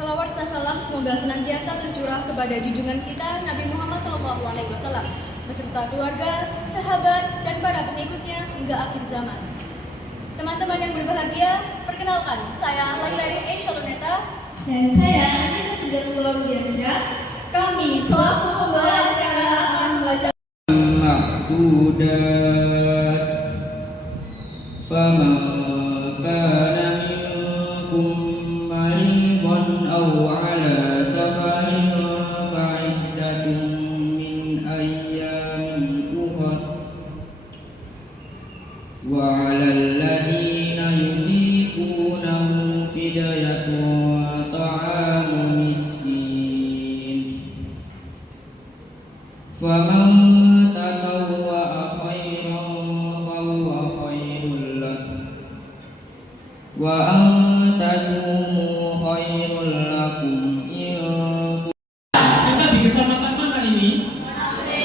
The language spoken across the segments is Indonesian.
Salawat dan salam semoga senantiasa tercurah kepada junjungan kita Nabi Muhammad SAW beserta keluarga, sahabat, dan para pengikutnya hingga akhir zaman. Teman-teman yang berbahagia, perkenalkan saya Lailari Aisha Luneta dan saya Anita Sujatullah Rudiansyah. Kami selaku pembawa acara akan membaca Mahdudat Faman kana minkum maridan aw ala safarin fa'iddatun min ayyamin ukhra wa 'alal ladina yutiqunahu fidyatun ta'amu miskin faman wa antasumu khairul lakum kita di kecamatan mana ini?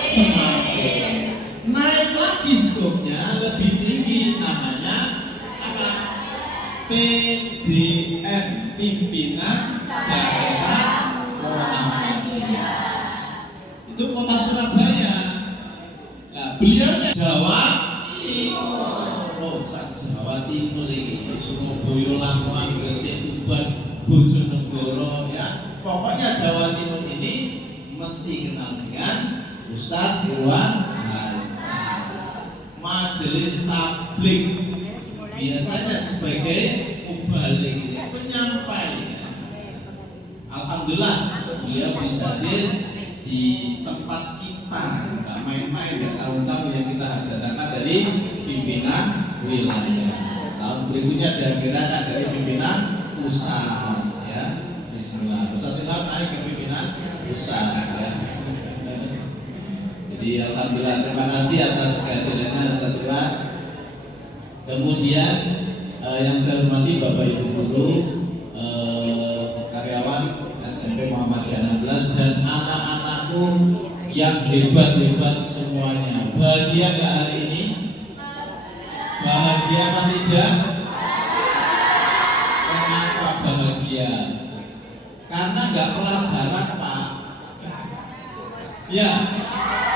Semakin naik lagi skopnya lebih tinggi, namanya apa? PDM Pimpinan Daerah Muhammadiyah. Itu kota Surabaya. Nah, beliaunya Jawa Timur. Jawa Timur ini, Surabaya, Lamongan, Gresik, Tuban, Bojonegoro, ya. Pokoknya Jawa Timur ini mesti kenal dengan Ustadz Irwan Hasan. Majelis Tabligh biasanya sebagai mubalik ini, penyampai. Ya. Alhamdulillah beliau bisa hadir di tempat kita, nggak main-main, nggak tahu-tahu yang kita datangkan dari pimpinan wilayah. Tahun berikutnya diagerakan dari pimpinan pusat, ya. Bismillah. Pusat naik ke pimpinan pusat, ya. Jadi alhamdulillah, terima kasih atas kehadirannya Ustaz Irwan. Kemudian yang saya hormati Bapak Ibu guru, karyawan SMP Muhammadiyah 16 dan anak-anakku yang hebat-hebat semuanya. Bahagia nggak hari ini? Bahagia apa tidak? Kenapa bahagia? Karena nggak pelajaran Pak. Ya,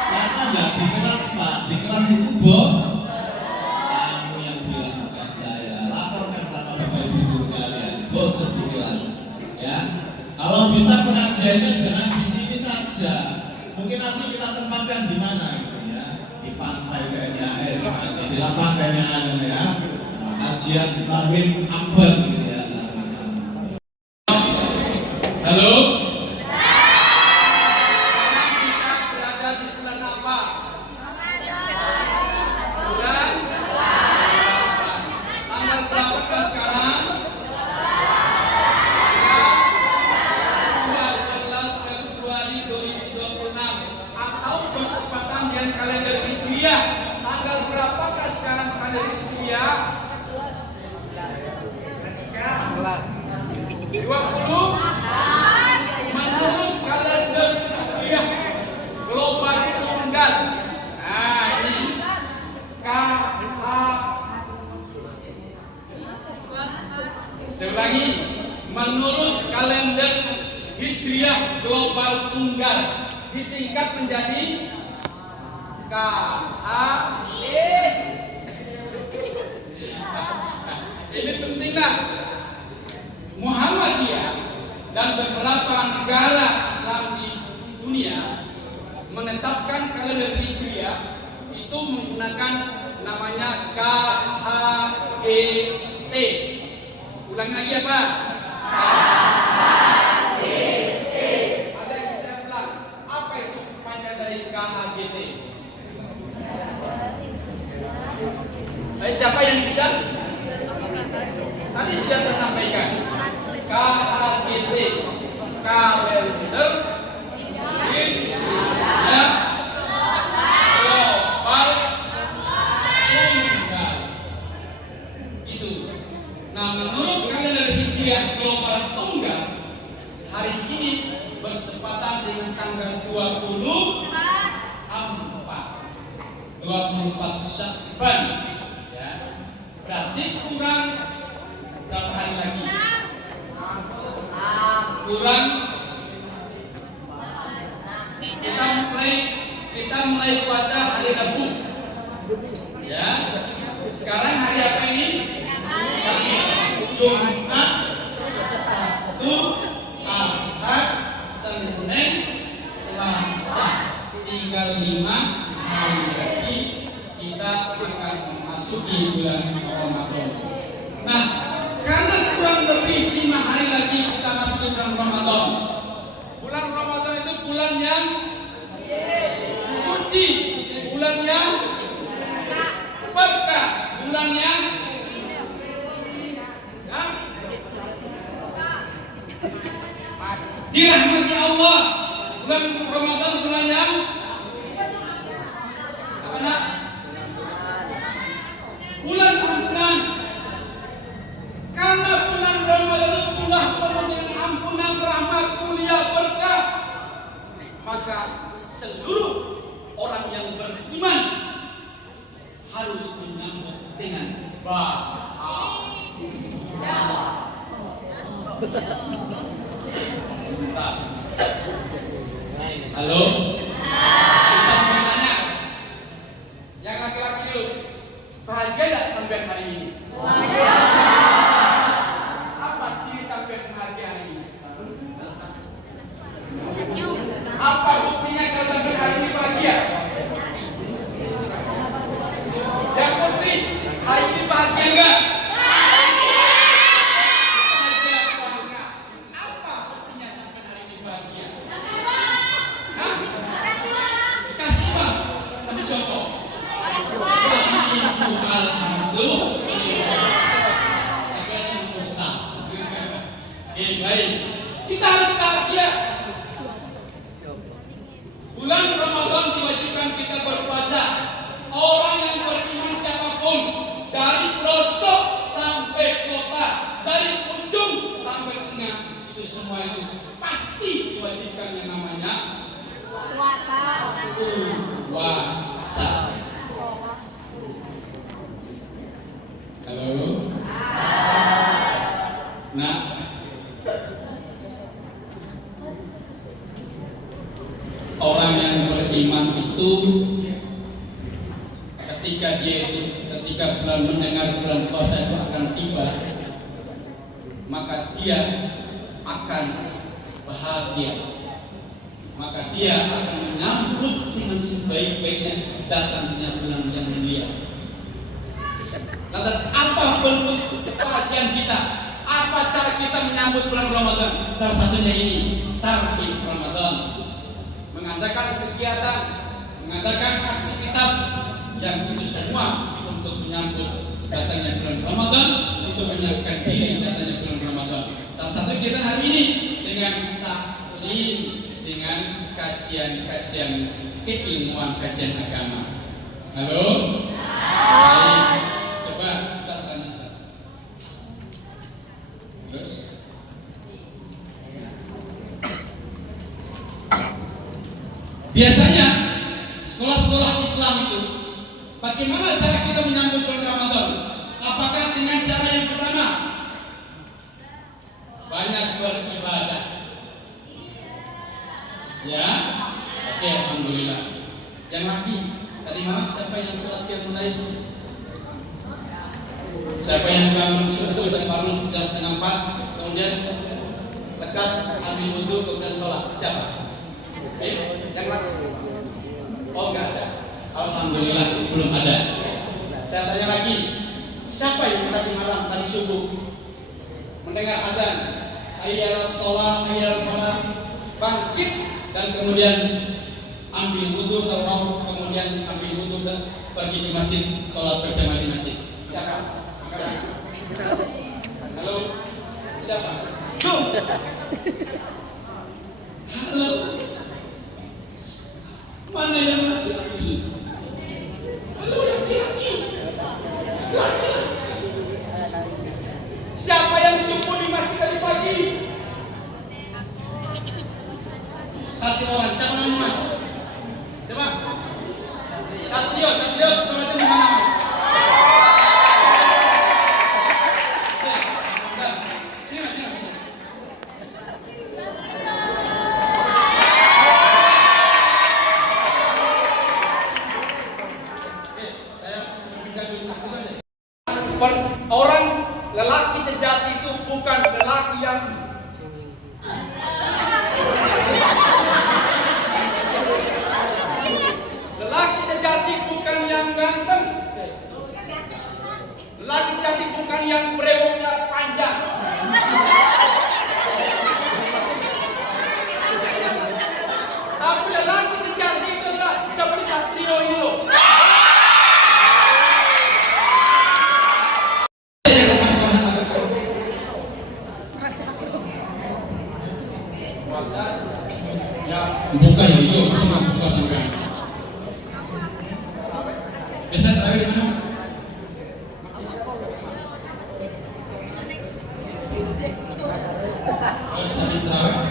karena nggak di kelas Pak. Di kelas itu kamu yang bilang bukan saya. Laporkan sama Bapak Ibu guru kalian. Bosan di kelas. Ya, kalau bisa pengajiannya jangan di sini saja. Mungkin nanti kita tempatkan di mana gitu ya, di pantai kayaknya, di lapangan kayaknya ya, kajian tarwih akbar gitu ya. Halo. Kita berada di bulan apa? Bulan tanggal berapa sekarang? 12 Februari 2026 atau bertepatan dengan kalender Hijriah. Tanggal berapakah sekarang kalender Hijriah? 20 menurut kalender Hijriah global tunggal. Nah ini saya ulangi, menurut kalender Hijriah global tunggal disingkat menjadi KHI. Ini pentinglah. Muhammadiyah dan beberapa negara Islam di dunia menetapkan kalender Hijriah itu menggunakan namanya KHGT. Ulang lagi apa? KHGT. Ada yang bisa bilang apa itu panjang dari KHGT? Siapa yang bisa? Tadi sudah saya sampaikan. KHGT, kalender Hijriah global tunggal. Itu. Nah, menurut kalender Hijriah global tunggal, hari ini bertepatan dengan tanggal 24 Syakban. Ya. Berarti kurang berapa hari lagi? kurang. Kita mulai puasa hari Rabu. Ya. Sekarang hari apa ini? Kamis, Jumat, Sabtu, Ahad, Senin, Selasa. Tinggal 5 hari lagi kita akan memasuki bulan Ramadan. Nah, karena kurang lebih 5 hari lagi kita masuk ke bulan Ramadan. Bulan Ramadan itu bulan yang suci, bulan yang berkah, bulan yang dirahmati Allah. Bulan Ramadan bulan yang apa? Bulan ampunan. Karena bulan Ramadan itu bulan penuh dengan ampunan, rahmat, mulia, berkah, maka seluruh orang yang beriman harus menyambut dengan bahagia. Halo? Ustaz mau tanya. Yang laki-laki dulu. Bahagia tidak sampai hari ini? Apa ciri sampai bahagia hari ini? Apa buktinya kalau sampai hari ini bahagia? Yang putri, hari ini bahagia enggak? Bahagia bangga. Apa buktinya sampai hari ini bahagia? Hah? Kasih bang, sama siapa? Ibu alhamdulillah. Agak sama Ustaz. Oke, baik. Kita harus bahagia. Bulan Ramadan diwajibkan kita berpuasa. Orang yang beriman siapapun, dari pelosok sampai kota, dari ujung sampai tengah, itu semua itu pasti diwajibkan yang namanya puasa. Halo? Nah, orang yang beriman itu ketika bulan mendengar bulan puasa itu akan tiba, maka dia akan bahagia, maka dia akan menyambut dengan sebaik-baiknya datangnya bulan yang mulia. Lantas apa bentuk kebahagiaan kita? Apa cara kita menyambut bulan Ramadan? Salah satunya ini, tarhib Ramadan. Mengadakan kegiatan, mengadakan aktivitas yang itu semua untuk menyambut datangnya bulan Ramadan, untuk menyiapkan diri datangnya bulan Ramadan. Salah satu kegiatan hari ini dengan taklim, dengan kajian-kajian keilmuan, kajian agama. Halo? Baik. Coba Ustaz tanya Ustaz. Terus? Biasanya sekolah-sekolah Islam itu bagaimana cara kita menyambut bulan Ramadan? Apakah dengan cara yang pertama? Banyak beribadah. Ya? Oke, alhamdulillah. Yang lagi, tadi malam siapa yang sholat qiyamul lail? Siapa yang bangun subuh jam 4:30, kemudian lekas ambil wudhu kemudian sholat? Siapa? Yang lagi? Oh, enggak ada. Alhamdulillah belum ada. Saya tanya lagi, siapa yang tadi malam, tadi subuh mendengar azan, hayya 'alas shalah, hayya 'alal falah, bangkit dan kemudian ambil wudhu atau kemudian ambil wudhu dan pergi di masjid, sholat berjamaah di masjid? Siapa? Halo? Siapa? Tuh. Halo? Mana yang laki-laki? Halo laki-laki? Laki-laki? Siapa yang subuh di masjid tadi pagi? Satu orang. Siapa namanya Mas? Siapa? Satrio, sholatnya di mana Mas? Sini. lelaki yang lelaki sejati bukan yang ganteng. Lelaki sejati bukan yang brewoknya panjang. Tapi lelaki sejati itu adalah seperti Satrio ini loh. Buka ya, iya, langsung buka sampai. Biasa tahu di mana mas? Terus habis tarawih.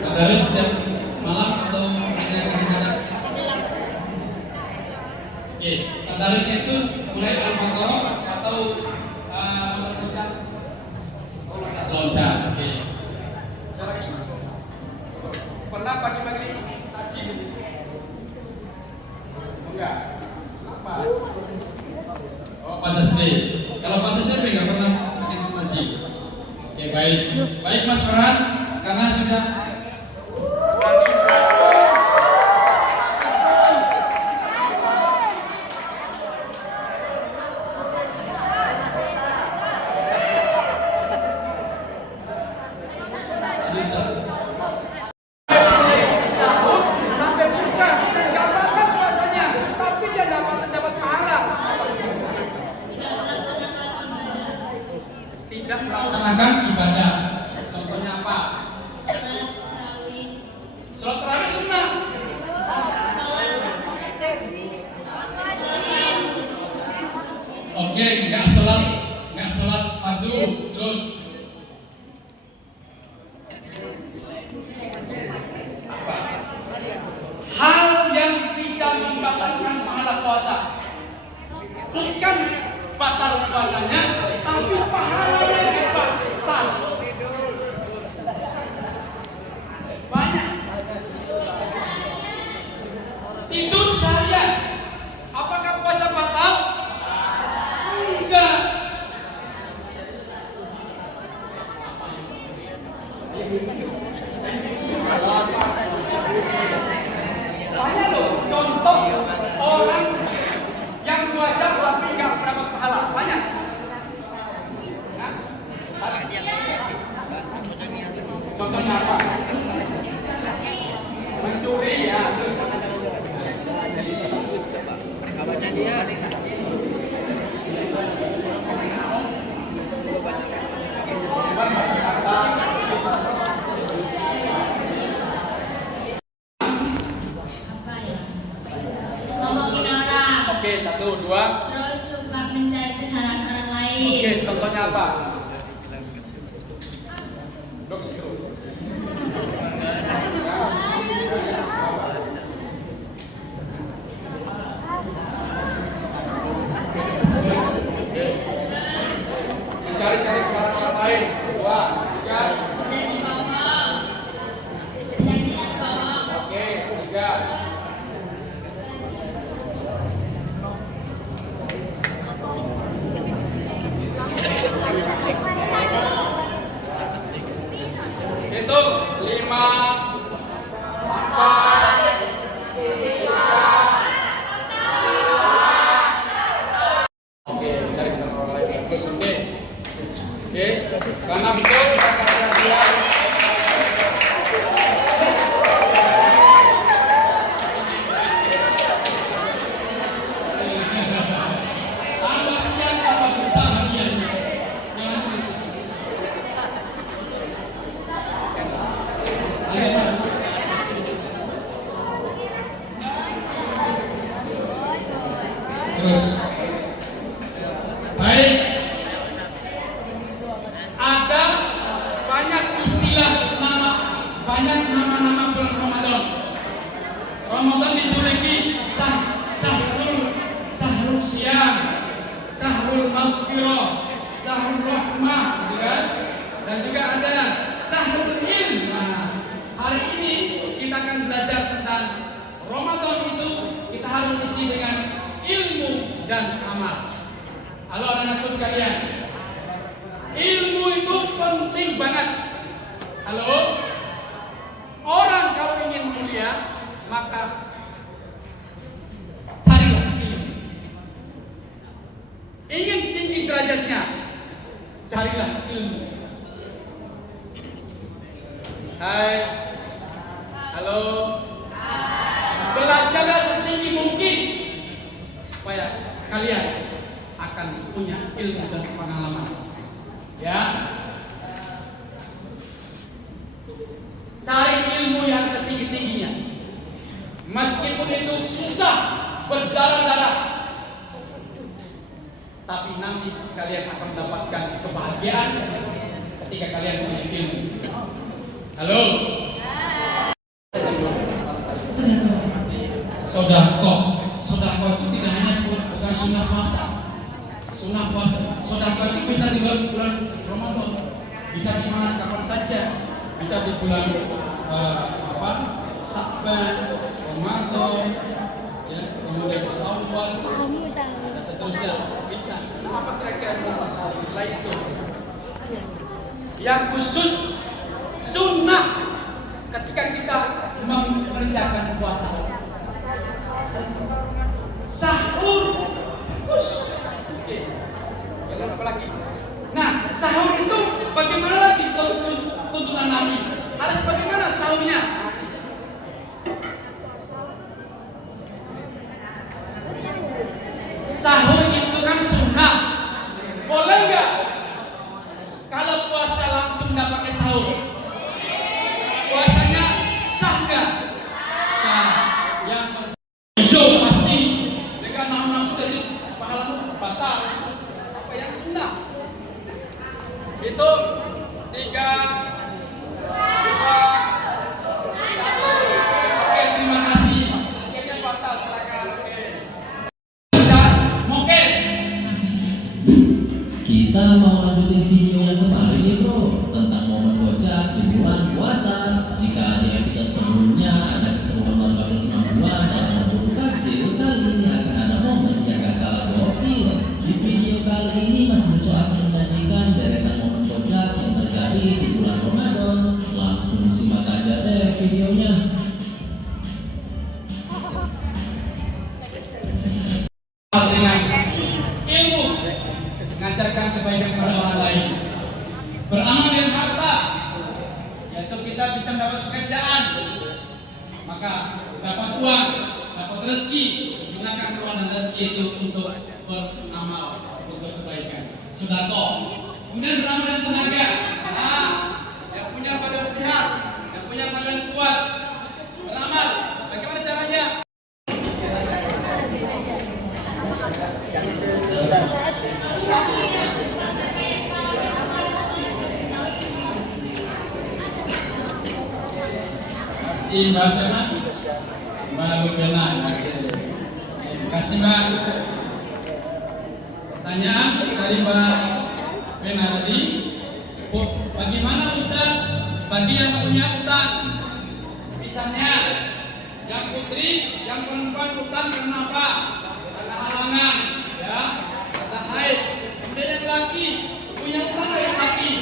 Tadarus setiap malam atau kadang-kadang? Oke, tadarusnya itu mulai Al-Baqarah atau loncat? Loncat, oke. Pernah pagi-pagi haji? Enggak. Apa? Oh, pas SD. Kalau pas SMP nggak pernah ikut haji. Oke, baik. Baik Mas Farhan, karena sudah sampai buka, nggak makan puasanya, tapi dia dapat pahala. Tidak melaksanakan ibadah. Contohnya apa? Sholat tarawih sunnah. Oke, nggak sholat fardu, terus apa? hal yang bisa membatalkan pahala puasa, bukan batal puasanya, tapi pahalanya dibatal. Banyak. Tidur seharian, apakah puasa batal? Enggak. Banyak loh contoh orang yang puasa tapi nggak mendapat pahala. Banyak. Nah, contohnya apa? Mencuri ya. Ngomongin orang, Oke, 1, 2. terus suka mencari kesalahan orang lain. Oke, contohnya apa? Mencari-cari kesalahan orang lain. 2, 3. Jadi bohong. Jadi bohong. Oke, 3. Hitung 5, 4, 3. Oke, cari kesalahan orang lain. Bagus, oke. Oke, karena betul kata dia. tambah siang tambah besar hadiahnya. Jangan terus. Ayo Mas. Terus. Baik. Ada banyak istilah nama, banyak nama-nama bulan Ramadan. Ramadan dijuluki sahrul siyam, sahrul maghfirah, sahrul rahmah, gitu kan? Dan juga ada sahrul ilm. Nah, hari ini kita akan belajar tentang Ramadan itu kita harus isi dengan ilmu dan amal. Halo anak-anakku sekalian, penting banget. Halo? Orang kalau ingin mulia, maka carilah ilmu. Ingin tinggi derajatnya, carilah ilmu. Hai. Halo. Belajarlah setinggi mungkin supaya kalian akan punya ilmu dan pengalaman. Ya. Cari ilmu yang setinggi-tingginya. Meskipun itu susah, berdarah-darah, tapi nanti kalian akan mendapatkan kebahagiaan ketika kalian punya ilmu. Halo. Sodako itu tidak hanya bukan sunnah puasa. Sunnah puasa, sodako itu bisa di bulan Ramadan, bisa di mana kapan saja, bisa di bulan Sya'ban, Ramadan, ya, kemudian Syawal, dan seterusnya. Bisa. Apa kira-kira selain itu? Yang khusus sunnah ketika kita mengerjakan puasa. Sahur bagus. Oke. Jalan apa lagi? Nah, sahur itu bagaimana lagi tuntunan Nabi? Harus bagaimana sahurnya? Sahur itu kan sunnah. Boleh nggak kalau puasa langsung nggak pakai sahur? Puasanya sah nggak? Sah. Yang hijau pasti dengan nafsu dari pahala batal. Apa yang sunnah? Itu 3, 2, 1. Oke, terima kasih. Akhirnya batal, silakan. Oke. Oke. Kita mau lanjutin video yang kemarin nih bro, tentang momen gocap di bulan puasa. Jika di episode sebelumnya ada keseruan luar biasa sembilan dan momen takjil, kali ini akan ada momen yang gak kalah gokil. Di video kali ini Mas Deso akan menyajikan deretan momen gocap yang terjadi di bulan Ramadan. Langsung simak aja deh videonya. Dengan ilmu mengajarkan kebaikan kepada orang lain, beramal dengan harta, yaitu kita bisa mendapat pekerjaan, maka dapat uang, dapat rezeki, gunakan uang dan rezeki itu untuk beramal, untuk kebaikan. Sedekah. Kemudian beramal dengan tenaga. Nah, yang punya badan sehat, yang punya badan kuat, beramal. Bagaimana caranya? Masih Mbak Sena, Mbak Lubena. Terima kasih Mbak. Pertanyaan dari Mbak Bena tadi, bagaimana Ustaz bagi yang punya utang? Misalnya yang putri, yang perempuan utang karena apa? Karena halangan, ya, karena haid. Kemudian yang laki punya utang yang laki.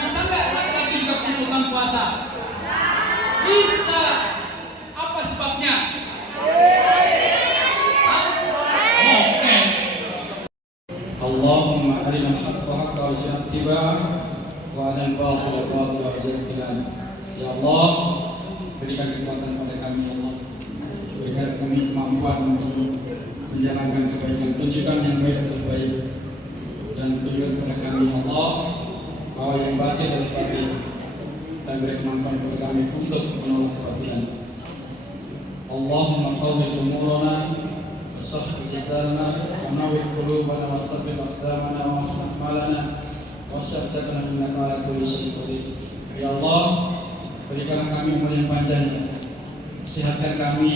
Bisa nggak laki-laki juga punya utang puasa? Bisa. Apa sebabnya? Oke. Allahumma arina al-haqqa haqqa warzuqna ittiba'ah wa arina al-batila batila warzuqna ijtinab. Ya Allah, berikan kekuatan pada kami ya Allah. Berikan kami kemampuan untuk menjalankan kebaikan, tunjukkan yang baik adalah baik, dan tunjukkan kepada kami ya Allah bahwa yang baik adalah baik, dan beri kemampuan kepada kami untuk menolak kebatilan. Allahumma qawwid umurana wa sahih jazalana wa nawwir qulubana wa sabbit aqdamana wa aslih malana wa sabtana innaka ala kulli syai'in qadir. Ya Allah, berikanlah kami umur yang panjang, sehatkan kami,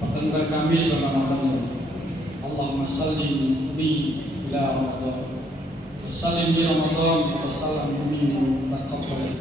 pertemukan kami dalam Ramadan ini. Allahumma sallim bi ila Ramadan, wa sallim bi Ramadan, wa sallim bi taqabbal.